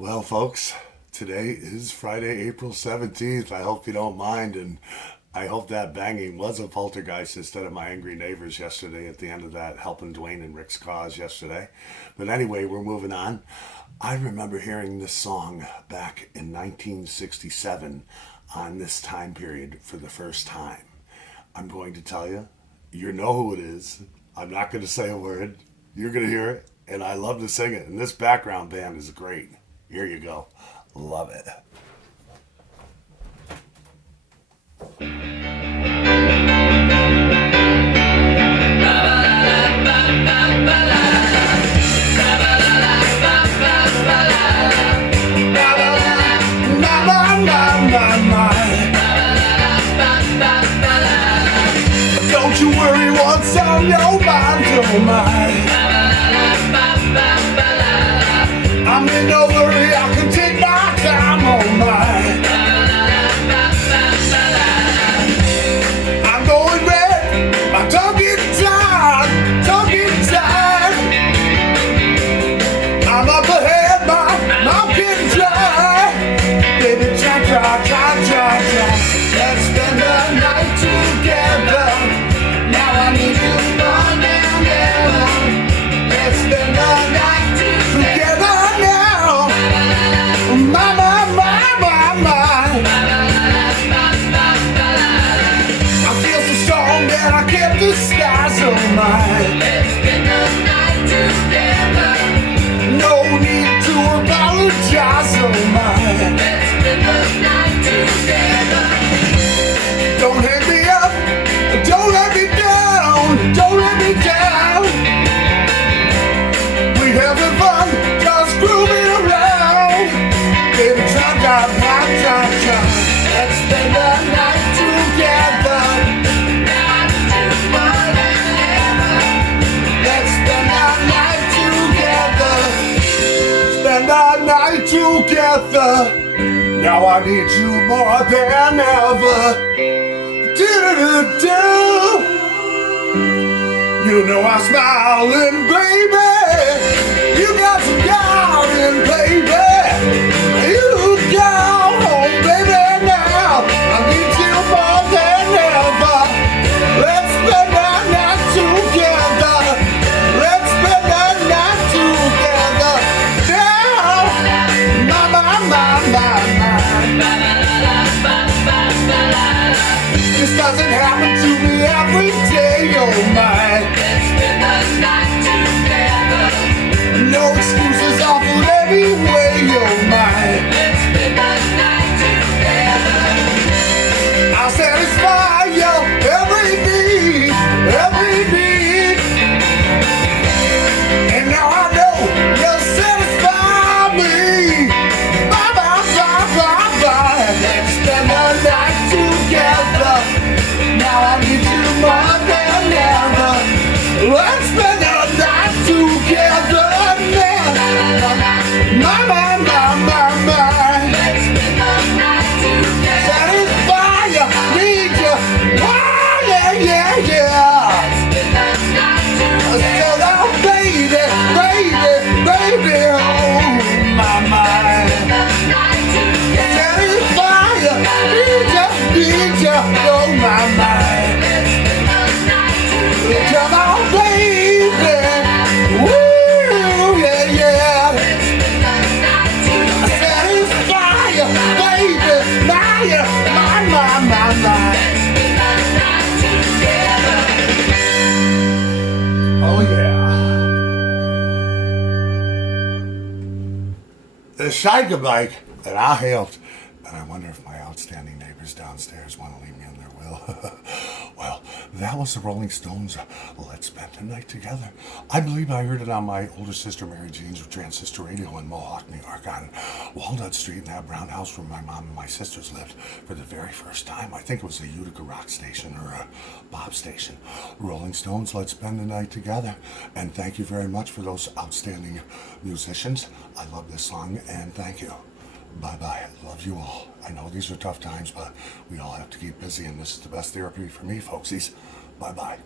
Well, folks, today is Friday, April 17th. I hope you don't mind, and I hope that banging was a poltergeist instead of my angry neighbors yesterday at the end of that helping Dwayne and Rick's cause yesterday. But anyway, we're moving on. I remember hearing this song back in 1967 on this time period for the first time. I'm going to tell you, you know who it is. I'm not going to say a word. You're going to hear it, and I love to sing it. And this background band is great. Here you go. Love it. Don't you worry what's on your mind, oh my. I'm in no hurry, I can take my time, oh my. I'm going red, my tongue getting tired. I'm up ahead, my mouth getting dry. Baby, try. Let's spend the night together. Now I need you more than ever. Let's spend the night together now. My. I feel so strong that I can't disguise, oh my. Let's spend the night together. No need to apologize, oh my. Let's spend the night together. Don't hang me up, don't let me down, don't let me down. We having fun, just grooving around. Baby, try. Let's spend the night together. Let's spend the night together. Spend the night together. Now I need you more than ever. You know I'm smiling, baby. You got some darling, baby. You go home, baby, now. I need you more than ever. Let's spend the night together. Let's spend the night together. Now, this doesn't happen to me every day, oh my. Let's spend the night together. No excuses offered anyway, oh my. Let's spend the night together. I'll satisfy your every need. And now I know you'll satisfy me. Bye. Let's spend the night together. Now I need you more than ever. Let's spend the night together now. My. Let's spend the night together. Satisfy you, need you. Oh, yeah. Let's spend the night together. So now, baby, oh, my mind. Satisfy you, need you, oh, my mind. Come on, baby. Woo, yeah. Satisfy you, baby. My. Oh, yeah. The Shika bike that I helped, and I wonder if my outstanding neighbors downstairs want to leave me in their will. Well, that was the Rolling Stones' Let's Spend the Night Together. I believe I heard it on my older sister Mary Jean's transistor radio in Mohawk, New York, on Walnut Street in that brown house where my mom and my sisters lived for the very first time. I think it was a Utica rock station or a Bob station. Rolling Stones, Let's Spend the Night Together. And thank you very much for those outstanding musicians. I love this song, and thank you. Bye-bye. Love you all. I know these are tough times, but we all have to keep busy, and this is the best therapy for me, folksies. Bye-bye.